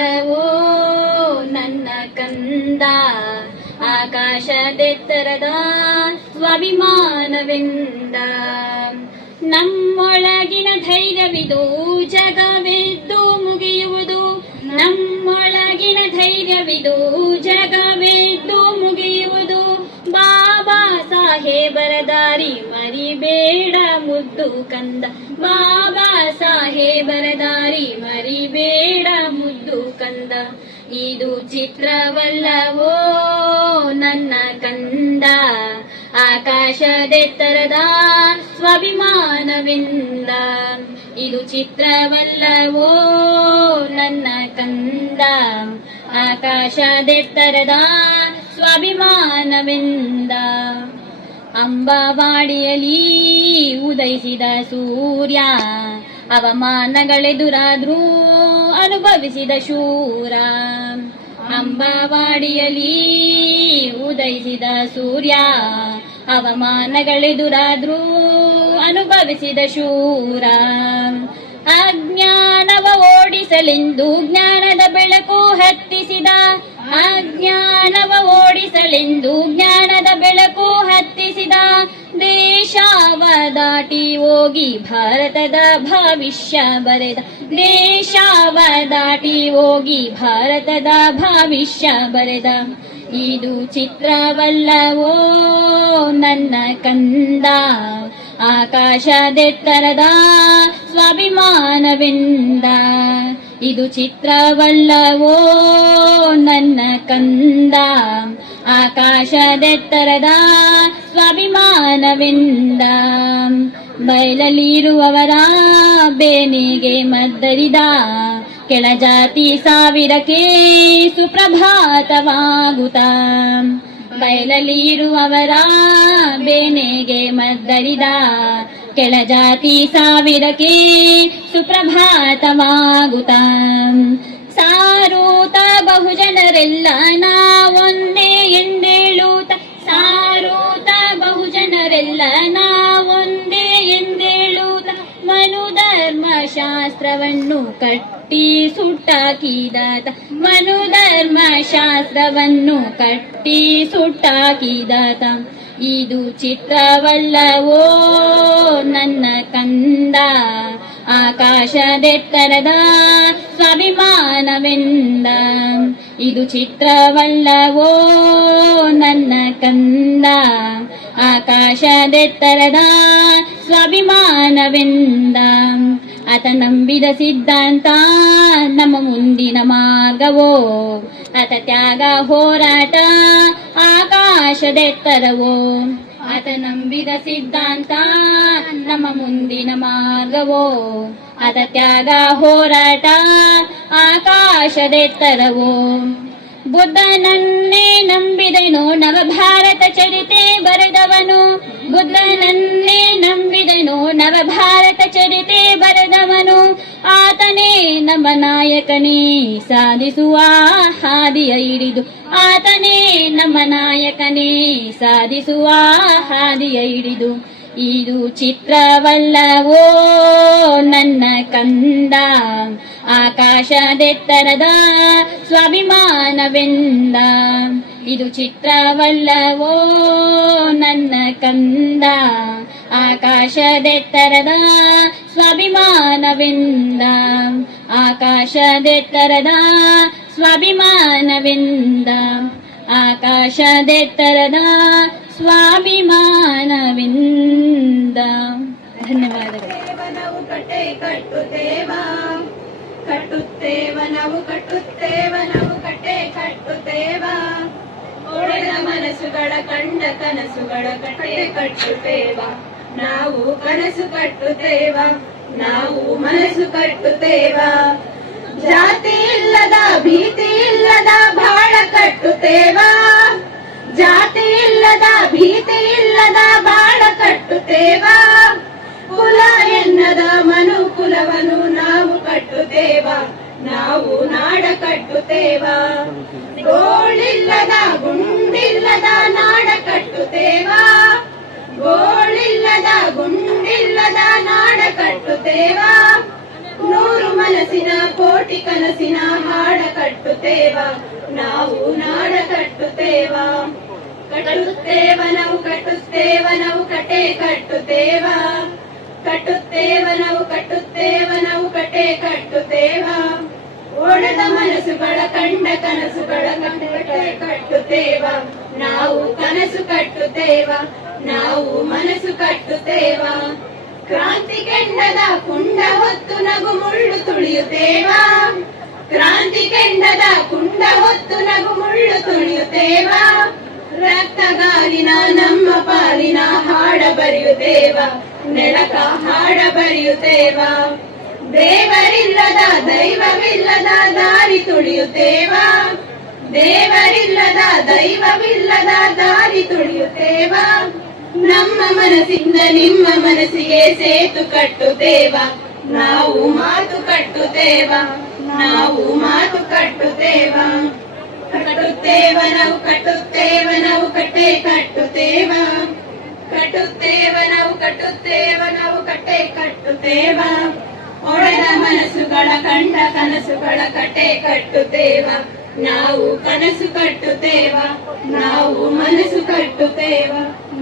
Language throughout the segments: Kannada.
ಚಿತ್ರವಲ್ಲವೋ ನನ್ನ ಕಂದ, ಆಕಾಶದೆತ್ತರದ ಸ್ವಾಭಿಮಾನವೆಂದ. ನಮ್ಮೊಳಗಿನ ಧೈರ್ಯವಿದು ಜಗವೆದ್ದು ಮುಗಿಯುವುದು, ನಮ್ಮೊಳಗಿನ ಧೈರ್ಯವಿದು ಜಗವೆದ್ದು ಮುಗಿಯುವುದು. ಬಾಬಾ ಸಾಹೇಬರ ದಾರಿ ಮರಿಬೇಡ ಮುದ್ದು ಕಂದ, ಬಾಬಾ ಸಾಹೇಬರ ದಾರಿ ಮರಿಬೇಡ ಮುದ್ದು ಕಂದ. ಇದು ಚಿತ್ರವಲ್ಲವೋ ನನ್ನ ಕಂದ, ಆಕಾಶದೆತ್ತರದ ಸ್ವಾಭಿಮಾನವೆಂದ. ಇದು ಚಿತ್ರವಲ್ಲವೋ ನನ್ನ ಕಂದ, ಆಕಾಶದೆತ್ತರದ ಸ್ವಾಭಿಮಾನವೆಂದ. ಅಂಬಾವಾಡಿಯಲ್ಲಿ ಉದಯಿಸಿದ ಸೂರ್ಯ, ಅವಮಾನಗಳೆದುರಾದ್ರೂ ಅನುಭವಿಸಿದ ಶೂರ. ಅಂಬಾವಾಡಿಯಲ್ಲಿ ಉದಯಿಸಿದ ಸೂರ್ಯ, ಅವಮಾನಗಳೆದುರಾದ್ರೂ ಅನುಭವಿಸಿದ ಶೂರ. ಅಜ್ಞಾನವ ಓಡಿಸಲೆಂದು ಜ್ಞಾನದ ಬೆಳಕು ಹತ್ತಿಸಿದ, ಅಜ್ಞಾನವ ಓಡಿಸಲೆಂದು ಜ್ಞಾನದ ಬೆಳಕು ಹತ್ತಿಸಿದ. ದೇಶವ ದಾಟಿ ಹೋಗಿ ಭಾರತದ ಭವಿಷ್ಯ ಬರೆದ, ದೇಶವ ದಾಟಿ ಹೋಗಿ ಭಾರತದ ಭವಿಷ್ಯ ಬರೆದ. ಇದು ಚಿತ್ರವಲ್ಲವೋ ನನ್ನ ಕಂದ, ಆಕಾಶದೆತ್ತರದ ಸ್ವಾಭಿಮಾನವೆಂದ. ಇದು ಚಿತ್ರವಲ್ಲವೋ ನನ್ನ ಕಂದ, ಆಕಾಶದೆತ್ತರದ ಸ್ವಾಭಿಮಾನವೆಂದ. ಬಯಲಲ್ಲಿರುವವರ ಬೇನೆಗೆ ಮದ್ದರಿದ, ಕೆಳಜಾತಿ ಸಾವಿರಕ್ಕೆ ಸುಪ್ರಭಾತವಾಗುತ್ತ. ಬಯಲಲ್ಲಿರುವವರ ಬೇನೆಗೆ ಮದ್ದರಿದ, ಕೆಳಜಾತಿ ಸಾವಿರಕ್ಕೆ ಸುಪ್ರಭಾತವಾಗುತ್ತ. ಸಾರೂತ ಬಹುಜನರೆಲ್ಲ ನಾವೊಂದೇ ಎಂದೇಳುತ್ತ, ಸಾರೂತ ಬಹುಜನರೆಲ್ಲ ನಾವೊಂದೇ ಎಂದೇಳುತ್ತ. ಮನುಧರ್ಮ ಶಾಸ್ತ್ರವನ್ನು ಕಟ್ಟಿ ಸುಟ್ಟಾಕಿದಾತ, ಮನುಧರ್ಮ ಶಾಸ್ತ್ರವನ್ನು ಕಟ್ಟಿ ಸುಟ್ಟಾಕಿದಾತ. ಇದು ಚಿತ್ರವಲ್ಲವೋ ನನ್ನ ಕಂದ, ಆಕಾಶದೆತ್ತರದ ಸ್ವಾಭಿಮಾನವೆಂದ. ಇದು ಚಿತ್ರವಲ್ಲವೋ ನನ್ನ ಕಂದ, ಆಕಾಶದೆತ್ತರದ ಸ್ವಾಭಿಮಾನವೆಂದ. ಆತ ನಂಬಿದ ಸಿದ್ಧಾಂತ ನಮ್ಮ ಮುಂದಿನ ಮಾರ್ಗವೋ, ಆತ ತ್ಯಾಗ ಹೋರಾಟ ಆಕಾಶದೆತ್ತರವೋ. ಆತ ನಂಬಿದ ಸಿದ್ಧಾಂತ ನಮ್ಮ ಮುಂದಿನ ಮಾರ್ಗವೋ, ಆತ ತ್ಯಾಗ ಹೋರಾಟ ಆಕಾಶದೆತ್ತರವೋ. ಬುದ್ಧನನ್ನೇ ನಂಬಿದನು ನವಭಾರತ ಚರಿತೆ ಬರೆದವನು, ಬುದ್ಧನನ್ನೇ ನಂಬಿದನು ನವಭಾರತ ಚರಿತೆ ಬರೆದವನು. ಆತನೇ ನಮ್ಮ ನಾಯಕನೇ ಸಾಧಿಸುವ ಹಾದಿಯ ಹಿಡಿದು, ಆತನೇ ನಮ್ಮ ನಾಯಕನೇ ಸಾಧಿಸುವ ಹಾದಿಯ ಹಿಡಿದು. ಇದು ಚಿತ್ರವಲ್ಲವೋ ನನ್ನ ಕಂದ, ಆಕಾಶದೆತ್ತರದ ಸ್ವಾಭಿಮಾನವೆಂದ. ಇದು ಚಿತ್ರವಲ್ಲವೋ ನನ್ನ ಕಂದ, ಆಕಾಶದೆತ್ತರದ ಸ್ವಾಭಿಮಾನವೆಂದ. ಆಕಾಶದೆತ್ತರದ ಸ್ವಾಭಿಮಾನವೆಂದ, ಆಕಾಶದೆತ್ತರದ ಸ್ವಾಭಿಮಾನವೆಂದ. ಧನ್ಯವಾದಗಳು. ನಾವು ಕಟ್ಟೆ ಕಟ್ಟುತ್ತೇವ, ಕಟ್ಟುತ್ತೇವ ನಾವು ಕಟ್ಟುತ್ತೇವ, ನಾವು ಕಟ್ಟೆ ಕಟ್ಟುತ್ತೇವ. ಒಡೆದ ಮನಸ್ಸುಗಳ ಕಂಡ ಕನಸುಗಳ ಕಟ್ಟೆ ಕಟ್ಟುತ್ತೇವ. ನಾವು ಕನಸು ಕಟ್ಟುತ್ತೇವ, ನಾವು ಮನಸ್ಸು ಕಟ್ಟುತ್ತೇವ. ಜಾತಿ ಇಲ್ಲದ ಭೀತಿ ಇಲ್ಲದ ಬಾಳ ಕಟ್ಟುತ್ತೇವ, ಜಾತಿ ಇಲ್ಲದ ಭೀತಿ ಇಲ್ಲದ ಬಾಳ ಕಟ್ಟುತ್ತೇವ. ಕುಲ ಎನ್ನದ ಮನುಕುಲವನ್ನು ನಾವು ಕಟ್ಟುತ್ತೇವ, ನಾವು ನಾಡ ಕಟ್ಟುತ್ತೇವ. ಗೋಳಿಲ್ಲದ ಗುಂಡಿಲ್ಲದ ನಾಡ ಕಟ್ಟುತ್ತೇವ, ಗೋಳಿಲ್ಲದ ಗುಂಡಿಲ್ಲದ ನಾಡ ಕಟ್ಟುತ್ತೇವ. ನೂರು ಮನಸ್ಸಿನ ಕೋಟಿ ಕನಸಿನ ಹಾಡ ಕಟ್ಟುತ್ತೇವ ನಾವು ನಾಡ ಕಟ್ಟುತ್ತೇವ ಕಟ್ಟುತ್ತೇವ ನಾವು ಕಟ್ಟುತ್ತೇವ ನಾವು ಕಟ್ಟೆ ಕಟ್ಟುತ್ತೇವ ಕಟ್ಟುತ್ತೇವ ನಾವು ಕಟ್ಟುತ್ತೇವ ನಾವು ಕಟ್ಟೆ ಕಟ್ಟುತ್ತೇವ ಓಡದ ಮನಸ್ಸುಗಳ ಕಂಡ ಕನಸುಗಳ ಕಟ್ಟೆ ಕಟ್ಟುತ್ತೇವ ನಾವು ಕನಸು ಕಟ್ಟುತ್ತೇವ ನಾವು ಮನಸ್ಸು ಕಟ್ಟುತ್ತೇವ ಕ್ರಾಂತಿ ಕೆಂಡದ ಕುಂಡ ಹೊತ್ತು ನಗು ಮುಳ್ಳು ತುಳಿಯುತ್ತೇವ ಕ್ರಾಂತಿ ಕೆಂಡದ ಕುಂಡ ಹೊತ್ತು ನಗು ಮುಳ್ಳು ತುಳಿಯುತ್ತೇವ ರಕ್ತಗಾಲಿನ ನಮ್ಮ ಪಾಲಿನ ಹಾಡ ಬರೆಯುತ್ತೇವ ನೆಲಕ ಹಾಡ ಬರೆಯುತ್ತೇವ ದೇವರಿಲ್ಲದ ದೈವವಿಲ್ಲದ ದಾರಿ ತುಳಿಯುತ್ತೇವ ದೇವರಿಲ್ಲದ ದೈವವಿಲ್ಲದ ದಾರಿ ತುಳಿಯುತ್ತೇವ ನಮ್ಮ ಮನಸ್ಸಿಂದ ನಿಮ್ಮ ಮನಸ್ಸಿಗೆ ಸೇತು ಕಟ್ಟುತ್ತೇವ ನಾವು ಮಾತು ಕಟ್ಟುತ್ತೇವ ನಾವು ಮಾತು ಕಟ್ಟುತ್ತೇವ ಕಟ್ಟುತ್ತೇವ ನಾವು ಕಟ್ಟುತ್ತೇವ ನಾವು ಕಟ್ಟೆ ಕಟ್ಟುತ್ತೇವ ಕಟ್ಟುತ್ತೇವ ನಾವು ಕಟ್ಟುತ್ತೇವ ನಾವು ಕಟ್ಟೆ ಕಟ್ಟುತ್ತೇವ ಒಡೆದ ಮನಸ್ಸುಗಳ ಕಂಡ ಕನಸುಗಳ ಕಟ್ಟೆ ಕಟ್ಟುತ್ತೇವ ನಾವು ಕನಸು ಕಟ್ಟುತ್ತೇವ ನಾವು ಮನಸ್ಸು ಕಟ್ಟುತ್ತೇವ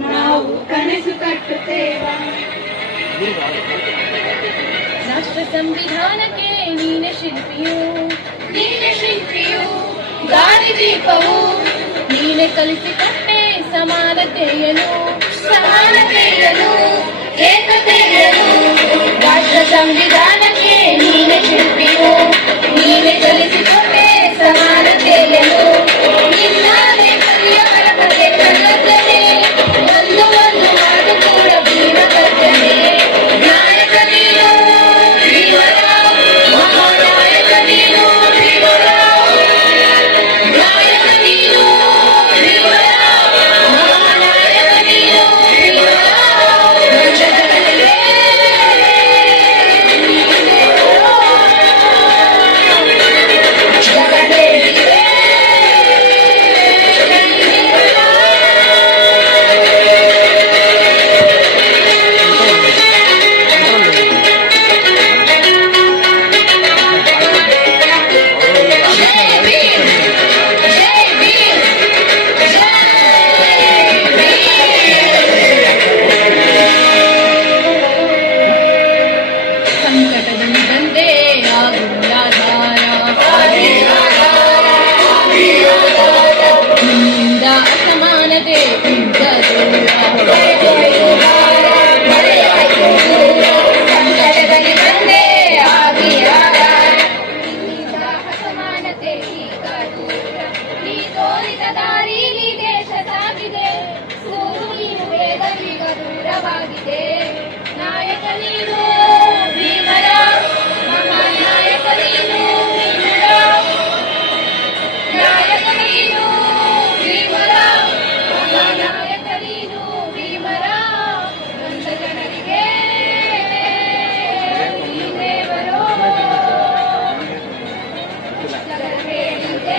ನಾವು ಕನಸು ಕಟ್ಟುತ್ತೇವ ರಾಷ್ಟ್ರ ಸಂವಿಧಾನಕ್ಕೆ ನೀನೆ ಶಿಲ್ಪಿಯು ನೀನೆ ಶಿಲ್ಪಿಯು ಗಾಳಿ ದೀಪವು ನೀನೆ ಕಲಿಸಿಕೊಟ್ಟೆ ಸಮಾನತೆಯನ್ನು ಸಮಾನತೆಯನ್ನು ಏಕತೆಯನ್ನು ರಾಷ್ಟ್ರ ಸಂವಿಧಾನಕ್ಕೆ ನೀನೆ ಶಿಲ್ಪಿಯು ನೀನೆ ಕಲಿಸಿಕೊಟ್ಟೆ ಸಮಾನತೆಯನ್ನು ನಿನ್ನಾನೆ ಪರಿಹಾರ ಪಡೆ ಕನ್ನಡನೆ ಒಂದು ಒಂದು ಮಾತು ಕೂಡ ವೀರ ಗರ್ಜನೆ ನಾಯಕ ನೀನು ಧೀವರ ಮಹಾನಾಯಕ ನೀನು ಧೀವರ ನಾಯಕ ನೀನು ಧೀವರ ಮಹಾನಾಯಕ ನೀನು ಧೀವರ ಸಂಕಟದಲ್ಲಿ ಬಂದೆ ನಿನ್ನಿಂದ ಅಸಮಾನತೆ ಸಂಕಟದಲ್ಲಿ ಬಂದೆ ಅಸಮಾನತೆ ನೀ ತೋರಿದ ದಾರಿಲಿ ದೇಶ ಸಾಗಿದೆ ಸೂರು ನೀನು ವೇದವೀಗ ದೂರವಾಗಿದೆ ನಾಯಕ ನೀನು ಭೀಮರ ಮಹಾನಾಯಕ ನೀನು ಭೀಮರ ನಾಯಕ ನೀನು ಭೀಮರ ಮಹಾನಾಯಕ ನೀನು ಭೀಮರ ನೊಂದ ಜನರಿಗೆ ನೀ ದೇವರು ಜಗತ್ತೇನಿದೆ.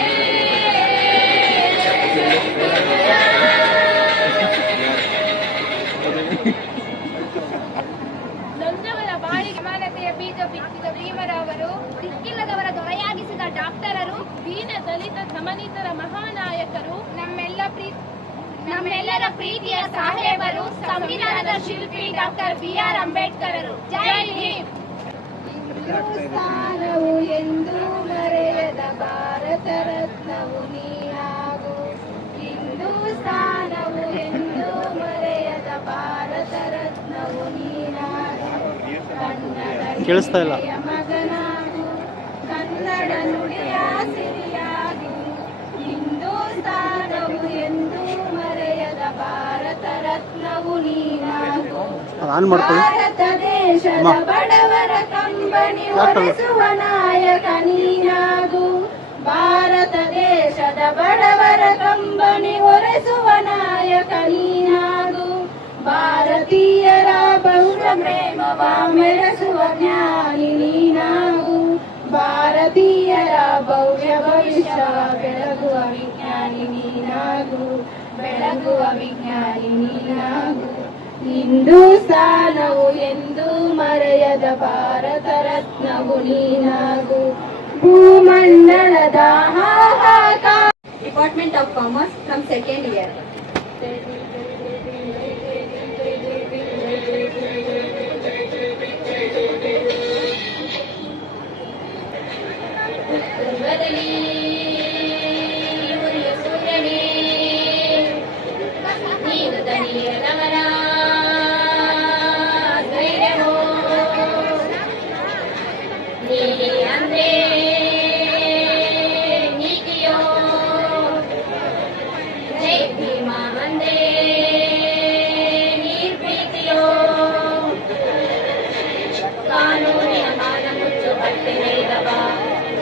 ನೊಂದವರ ಬಾಳಿಗೆ ಸಮಾನತೆಯ ಬೀಜ ಬಿತ್ತಿದ ಭೀಮರಾವರು ದಿಕ್ಕಿಲ್ಲದವರ ದೊರೆಯಾಗಿಸಿದ ಡಾಕ್ಟರರು ದೀನ ದಲಿತ ಸಮನಿತರ ಮಹಾನಾಯಕರು ನಮ್ಮೆಲ್ಲರ ಪ್ರೀತಿಯ ಸಾಹೇಬರು ಸಂವಿಧಾನದ ಶಿಲ್ಪಿ ಡಾಕ್ಟರ್ BR ಅಂಬೇಡ್ಕರರು. ಜೈ ಹಿಂದ್. ಹಿಂದೂಸ್ತಾನವು ಎಂದು ಮರೆಯದ ಭಾರತ ರತ್ನವು ನೀನಾಗು ಹಿಂದೂಸ್ತಾನವು ಎಂದು ಮರೆಯದ ಭಾರತ ರತ್ನವು ನೀನಾಗು ಕೇಳಿಸ್ತಾ ಇಲ್ಲ. ಕನ್ನಡ ಮಗನಾಗು ಕನ್ನಡ ನುಡಿಯ ಸಿರಿಯಾಗು ಹಿಂದೂಸ್ತಾನವು ಎಂದು ಮರೆಯದ ಭಾರತ ರತ್ನವು ನೀನಾಗು ಆನ್ ಮಾಡ್ಕೊಳ್ಳಿ. ಭಾರತ ದೇಶದ ಬಡವರ ಕಂಬನಿ ಹೊರಿಸುವ ನಾಯಕ ನೀನಾಗು ಭಾರತ ದೇಶದ ಬಡವರ ಕಂಬನಿ ಹೊರಿಸುವ ನಾಯಕ ನೀನಾಗು ಭಾರತೀಯರ ಬಹುಳ ಪ್ರೇಮವ ಮೆರೆಸುವ ಜ್ಞಾನಿ ನೀನಾಗು ಭಾರತೀಯರ ಭವ್ಯ ಭವಿಷ್ಯ ಬೆಳಗುವ ವಿಜ್ಞಾನಿ ನೀನಾಗು ಬೆಳಗುವ ವಿಜ್ಞಾನಿ ನೀನಾಗು ಹಿಂದೂಸ್ತಾನವು ಎಂದು ಮರೆಯದ Bharat ರತ್ನವು ನೀನಾಗು ಭೂಮಂಡಲದ Department of Commerce from second year.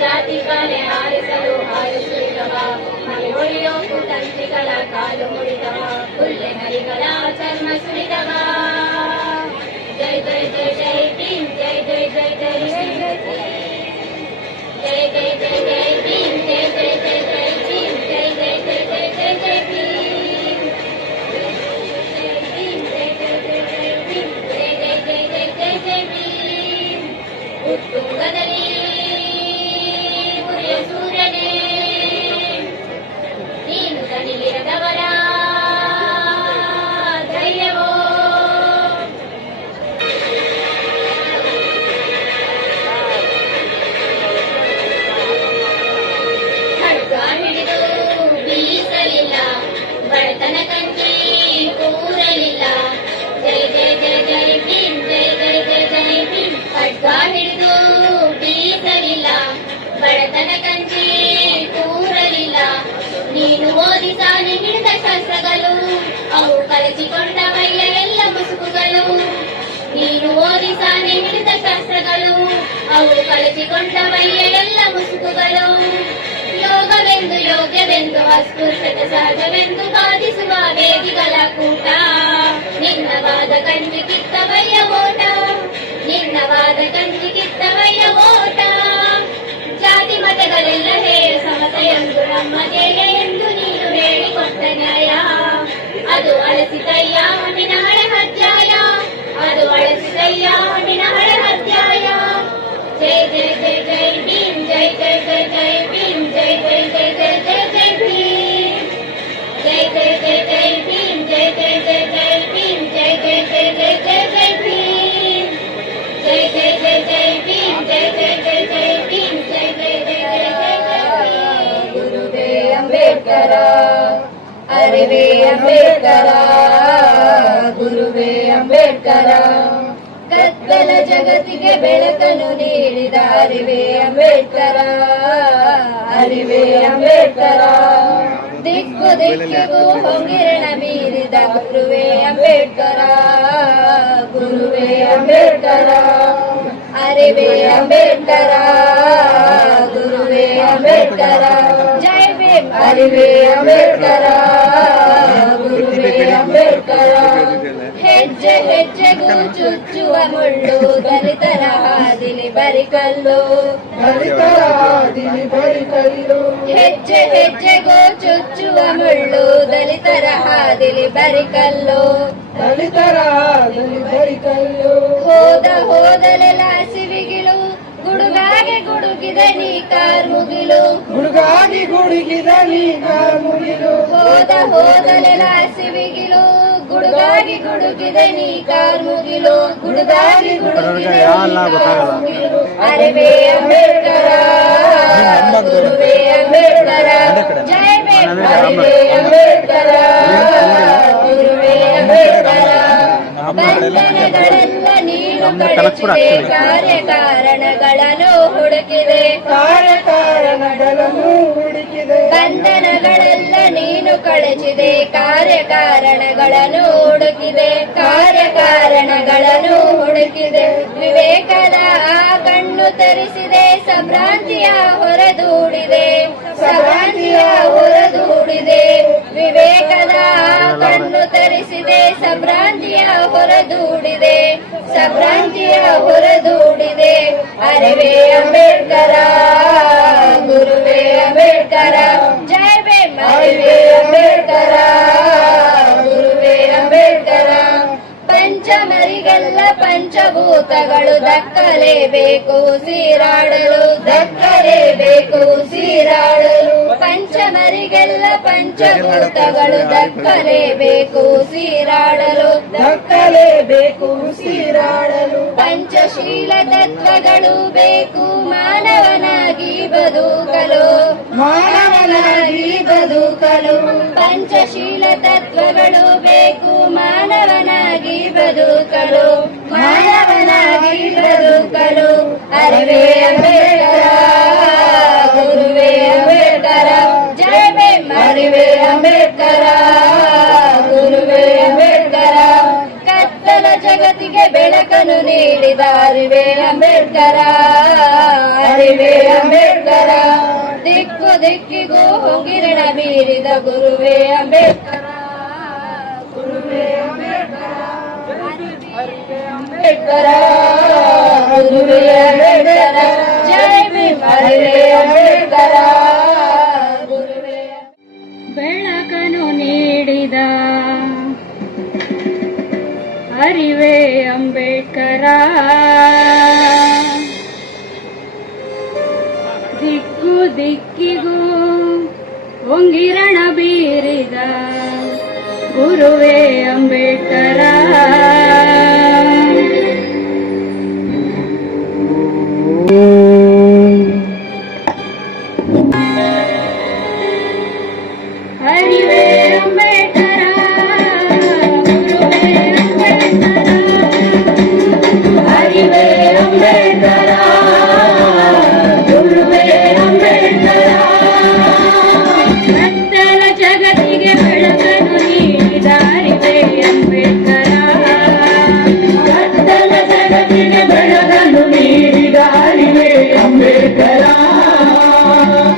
ಜಾತಿಗಾನೆ ಹಾರಿಸಲು ಹಾರಿಸುತ್ತವ ಮಳೆಯೊಳಿಯೋ ಕುತಂತ್ರಿಗಳ ಕಾಲು ಮುರಿದವ ಹುಲ್ಲೆ ಹರಿಗಳ ಚರ್ಮ ಸುರಿದವ ಜೈ ಜೈ ಜೈ ಜೈ ಭೀಮ್ ಜೈ ಜೈ ಜೈ ಜೈ ಜೈ ಜೈ ಜೈ ಜೈ ಭೀಮ್ ಜೈ ಜೈ ಜೈ ಜೈ ಭೀಮ್ ಜೈ ಜೈ ಜೈ ಜೈ ಜೈ ಜೈ ಭೀಮ್ ಜೈ ಜೈ ಜೈ ಜೈ ಭೀಮ್ ಜೈ ಜೈ ಜೈ ಜೈ ಜೈ ಜೈ ಭೀಮ್ ಉತ್ತುಂಗದಲ್ಲಿ ಸೂರ್ಯನೇ ನೀನು ತಣಿಲಿರದವರ ಧೈರ್ಯವೋ ಖಡ್ಗ ಹಿಡಿದು ಬೀಸಲಿಲ್ಲ ಬಡತನ ಕಂಚಿ ಕೂರಲಿಲ್ಲ ಜೈ ಜೈ ಜೈ ಜೈ ಭೀಮ್ ಜೈ ಜೈ ಜೈ ಜೈ ಭೀಮ್ ಖಡ್ಗ ಹಿಡಿದು ಬೀಸಲಿಲ್ಲ ಬಡತನ ಕಂಚಿ ಕೂರಲಿಲ್ಲ ನೀನು ಓದಿಸಾನಿ ಹಿಡಿದ ಶಾಸ್ತ್ರಗಳು ಅವು ಕಳಚಿಕೊಂಡವಯ್ಯ ಎಲ್ಲ ಮುಸುಕುಗಳು ನೀನು ಓದಿಸಾನಿ ಹಿಡಿದ ಶಾಸ್ತ್ರಗಳು ಅವು ಕಳಚಿಕೊಂಡವಯ್ಯ ಎಲ್ಲ ಮುಸುಕುಗಳು ಯೋಗವೆಂದು ಯೋಗ್ಯವೆಂದು ಅಸ್ಪೃಶ್ಯತೆ ಸಹಜವೆಂದು ಬಾಧಿಸುವ ವೇದಿಗಳ ಕೂಟ ನಿನ್ನವಾದ ಕಂಚಿ ಕಿತ್ತವಯ್ಯ ಓಟ ನಿನ್ನವಾದ ಕಂಚಿ ಕಿತ್ತವಯ್ಯ ಓಟ ಜಾತಿ ಮತಗಳೆಲ್ಲ ಹೇಳ ಸಮತೆಯೊಂದು ನಮ್ಮ ಧ್ಯೇಯ ಎಂದು ನೀನು ಹೇಳಿಕೊಟ್ಟ ನ್ಯಾಯ ಅದು ಅಳಿಸಿದಯ್ಯ ಮಣ್ಣಿನ ಹಳೆ ಅಧ್ಯಾಯ ಅದು ಅಳಿಸಿದಯ್ಯ ಮಣ್ಣಿನ ಹಳೆ ಅಧ್ಯಾಯ ಜೈ ಜೈ ಜೈ ಜೈ ಭೀಮ್ ಜೈ ಜೈ ಜೈ ಜೈ ಭೀಮ್ ಜೈ ಜೈ ಜೈ ಜೈ ಜೈ ಜೈ ಭೀಮ್ ಜೈ ಜೈ ಜೈ ಜೈ ಭೀಮ್ ಜೈ ಜೈ ಜೈ ಜೈ ಭೀಮ್ ಜೈ ಜೈ ಜೈ ಜೈ ಜೈ ಜೈ ಭೀಮ್ ಜೈ ಜೈ ಜೈ ಜೈ ಭೀಮ್ ಜೈ ಜೈ ಜೈ ಜೈ ಭೀಮ್ ಜೈ ಜೈ ಜೈ ಜೈ ಜೈ ಜೈ ಭೀಮ್ ಗುರುವೇ ಅಂಬೇಡ್ಕರ ಅರಿವೇ ಅಂಬೇಡ್ಕರ ಗುರುವೇ ಅಂಬೇಡ್ಕರ ಕತ್ತಲ ಜಗತ್ತಿಗೆ ಬೆಳಕನ್ನು ನೀಡಿದ ಅರಿವೇ ಅಂಬೇಡ್ಕರ ಅರಿವೇ ಅಂಬೇಡ್ಕರ ದಿಕ್ಕು ದಿಕ್ಕಿಗೂ ಹೊಂಗಿರಣ ಮೀರಿದ ಗುರುವೇ ಅಂಬೇಡ್ಕರ ಗುರುವೇ ಅಂಬೇಡ್ಕರ ಅರಿವೇ ಅಂಬೇಡ್ಕರ ಗುರುವೇ ಅಂಬೇಡ್ಕರ ಜೈ ಭೀಮ್ ಅರಿವೇ ಅಂಬೇಡ್ಕರ ಗುರುವೇ ಅಂಬೇಡ್ಕರ ಹೆಜ್ಜೆ ಹೆಜ್ಜೆಗೂ ಚುಚ್ಚುವ ಮುಳ್ಳು ದಲಿತರ ಹಾದಿಲಿ ಬರಿಕಲ್ಲು ದಲಿತರ ಹಾದಿಲಿ ಬರಿಕಲ್ಲು ಹೆಜ್ಜೆ ಹೆಜ್ಜೆಗೂ ಚುಚ್ಚುವ ಮುಳ್ಳು ದಲಿತರ ಹಾದಿಲಿ ಬರಿಕಲ್ಲು ದಲಿತರ ಹಾದಿಲಿ ಬರಿಕಲ್ಲು ಹೋದಲೆಲ್ಲ ಸಿವಿಗಿಲು ಗುಡುಗಾಗಿ ಗುಡುಗಿದೆ ನೀ ಕಾರ್ಮುಗಿಲು ಗುಡುಗಾಗಿ ಗುಡುಗಿದ ನೀ ಕಾರ್ಮುಗಿಲು ಹೋದಲೆಲ್ಲ ಸಿವಿಗಿಲು ಗುಡುಗಾಗಿ ಗುಡುಗಿದೆ ನೀ ಕಾರ್ಮುಗಿಲು ಗುಡುಗಾಗಿ ಗುಡುಗಿದೆ ಕಾರ್ಮುಗಿಲು ಅರಿವೇ ಅಂಬೇಡ್ಕರ ಗುರುವೇ ಅಂಬೇಡ್ಕರ ಜೈ ಭೀಮ್ ಅರಿವೇ ಅಂಬೇಡ್ಕರ ಗುರುವೇ ಅಂಬೇಡ್ಕರ ಬಂಧನಗಳೆಲ್ಲ ನೀನು ಕಳಚಿದೆ ಕಾರ್ಯಕಾರಣಗಳನ್ನು ಹುಡುಕಿದೆ ಕಾರ್ಯಕಾರಣಗಳನ್ನು ಹುಡುಕಿದೆ ಬಂಧನಗಳೆಲ್ಲ ನೀನು ಕಳಚಿದೆ ಕಾರ್ಯಕಾರಣಗಳನ್ನು ಹುಡುಕಿದೆ ಕಾರ್ಯಕಾರಣಗಳನ್ನು ಹುಡುಕಿದೆ ವಿವೇಕದ ಆ ಕಣ್ಣು ತರಿಸಿದೆ ಸಂಭ್ರಾಂತಿಯ ಹೊರದೂಡಿದೆ ಸಂಭ್ರಾಂತಿಯ ಹೊರದೂಡಿದೆ ವಿವೇಕದ ಆ ಕಣ್ಣು ತರಿಸಿದೆ ಸಂಭ್ರಾಂತಿಯ ಹೊರದೂಡಿದೆ ಸಂಭ್ರಾಂತಿಯ ಹೊರದೂಡಿದೆ ಅರಿವೇ ಅಂಬೇಡ್ಕರ ಗುರುವೇ ಅಂಬೇಡ್ಕರ ಜೈ ಭೀಮ್ ಅರಿವೇ ಅಂಬೇಡ್ಕರ ಗುರುವೇ ಅಂಬೇಡ್ಕರ ಪಂಚಮರಿಗೆಲ್ಲ ಪಂಚಭೂತಗಳು ದಕ್ಕಲೇಬೇಕು ಸೀರಾಡಲು ದಕ್ಕಲೇಬೇಕು ಸೀರಾಡಲು ಪಂಚ ಪಂಚಮರಿಗೆಲ್ಲ ಪಂಚಭೂತಗಳು ದಕ್ಕಲೇಬೇಕು ಸೀರಾಡಲು ದಕ್ಕಲೇಬೇಕು ಸೀರಾಡಲು ಪಂಚಶೀಲ ತತ್ವಗಳು ಬೇಕು ಮಾನವನಾಗಿ ಬದುಕಲು ಮಾನವನಾಗಿ ಬದುಕಲು ಪಂಚಶೀಲ ತತ್ವಗಳು ಬೇಕು ಮಾನವನಾಗಿ ಬದುಕಲು ಮಾನವನಾಗಿ ಬದುಕಲು ಅರಿವೇ ಅಂಬೇಡ್ಕರ ಗುರುವೇ ಅಂಬೇಡ್ಕರ ಜಯ ಭೀಮ್ ಅರಿವೇ ಅಂಬೇಡ್ಕರ ಗುರುವೇ ಅಂಬೇಡ್ಕರ ಕತ್ತಲ ಜಗತ್ತಿಗೆ ಬೆಳಕನ್ನು ನೀಡಿದ ಅರಿವೇ ಅಂಬೇಡ್ಕರ ಅರಿವೇ ಅಂಬೇಡ್ಕರ ದಿಕ್ಕು ದಿಕ್ಕಿಗೂ ಹೊಂಗಿರಣ ಬೀರಿದ ಗುರುವೇ ಅಂಬೇಡ್ಕರ ಗುರುವೇ ಅಂಬೇಡ್ಕರ ಅಂಬೇಡ್ಕರ ಗುರುವೇ ಅಂಬೇಡ್ಕರ ಜೈ ಭೀಮ್ ಅರಿವೇ ಅಂಬೇಡ್ಕರ ಗುರುವೇ ಬೆಳಕನ್ನು ನೀಡಿದ ಅರಿವೇ ಅಂಬೇಡ್ಕರ ದಿಕ್ಕು ದಿಕ್ಕಿಗೂ ಹೊಂಗಿರಣ ಬೀರಿದ ಗುರುವೇ ಅಂಬೇಡ್ಕರ ಅರಿವೇ ಅಂಬೇಡ್ಕರ ಗುರುವೇ ಅಂಬೇಡ್ಕರ ಅರಿವೇ ಅಂಬೇಡ್ಕರ ಗುರುವೇ ಅಂಬೇಡ್ಕರ ಕತ್ತಲ ಜಗತ್ತಿಗೆ ಬೆಳಕನ್ನು ನೀಡಿದ ಅರಿವೇ ಅಂಬೇಡ್ಕರ ಕತ್ತಲ ಜಗತ್ತಿಗೆ ಬೆಳಕನ್ನು ನೀಡಿದ ಅರಿವೇ ಅಂಬೇಡ್ಕರ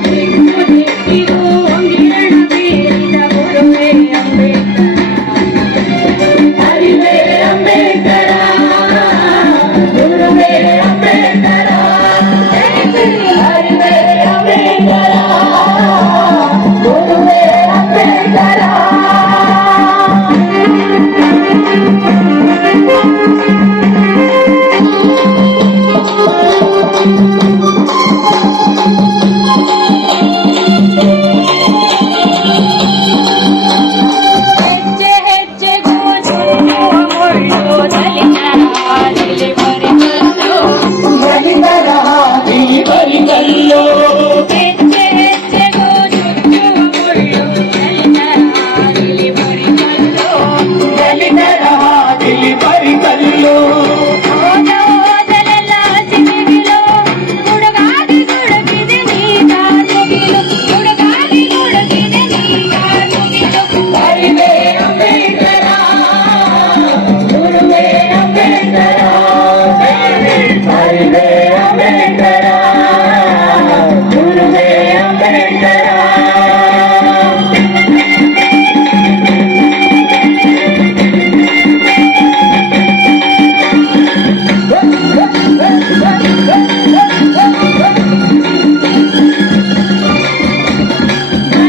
ದಿಕ್ಕು ದಿಕ್ಕಿಗೂ ಹೊಂಗಿರಣ ಬೀರಿದ ಗುರುವೇ ಅಂಬೇಡ್ಕರ ಅರಿವೇ ಅಂಬೇಡ್ಕರ ಗುರುವೇ ಅಂಬೇಡ್ಕರ ಅರಿವೇ ಅಂಬೇಡ್ಕರ ಗುರುವೇ ಅಂಬೇಡ್ಕರ ಹೆಜ್ಜೆ ಹೆಜ್ಜೆಗೂ ಸುತ್ತುವ ಮುಳ್ಳು ದಲಿತರ ಹಾದಿಲಿ ಬರಿಕಲ್ಲು ದಲಿತರ ಹಾದಿಲಿ ಬರಿಕಲ್ಲು ಹೆಜ್ಜೆ ಹೆಜ್ಜೆಗೂ ಸುತ್ತುವ ಮುಳ್ಳು ದಲಿತರ ಹಾದಿಲಿ ಬರಿಕಲ್ಲು ದಲಿತರ ಹಾದಿಲಿ ಬರಿಕಲ್ಲು ಹೋದಲೆಲ್ಲ ಸಿಗಿಲು ಹುಡುಗಾಗಿ ಹುಡುಕಿದೆ ನೀತ ಮುಗಿಲು ಹುಡುಗಾಗಿ ಹುಡುಕಿದೆ ನೀತ ಮುಗಿಲು ಅರಿವೇ ಅಂಬೇಡ್ಕರ ಗುರುವೇ ಅಂಬೇಡ್ಕರ ಅರಿವೇ ಅಂಬೇಡ್ಕರ ಗುರುವೇ ಅಂಬೇಡ್ಕರ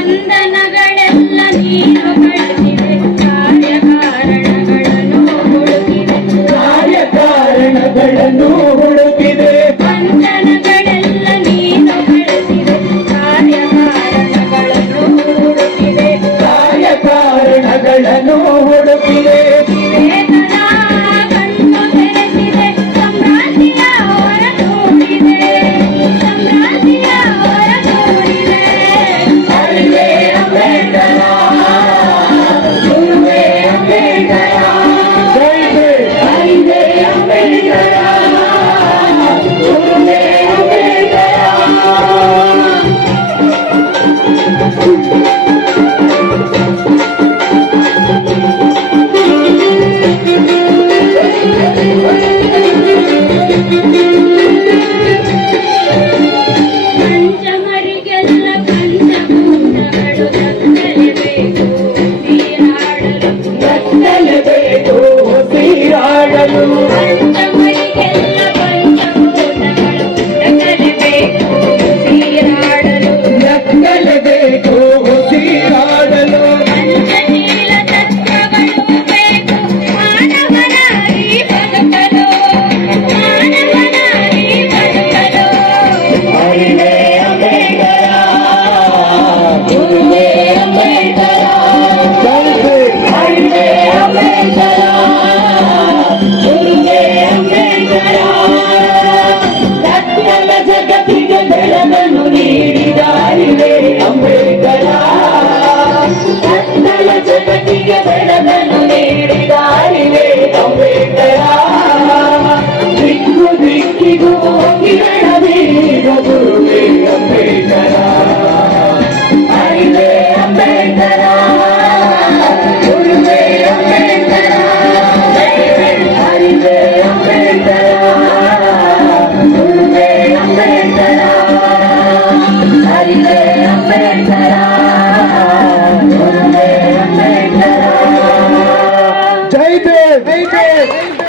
ಬಂಧನಗಳೆಲ್ಲ ನೀನು ಕಳಿಸಿದೆ ಕಾರ್ಯಕಾರಣಗಳನ್ನು ಹುಡುಕಿದೆ ಕಾರ್ಯಕಾರಣಗಳನ್ನು ಹುಡುಕಿದೆ ಬಂಧನಗಳೆಲ್ಲ ನೀನು ಕಳಿಸಿದೆ ಕಾರ್ಯಕಾರಣಗಳನ್ನು ಜೈ ಭೀಮ್.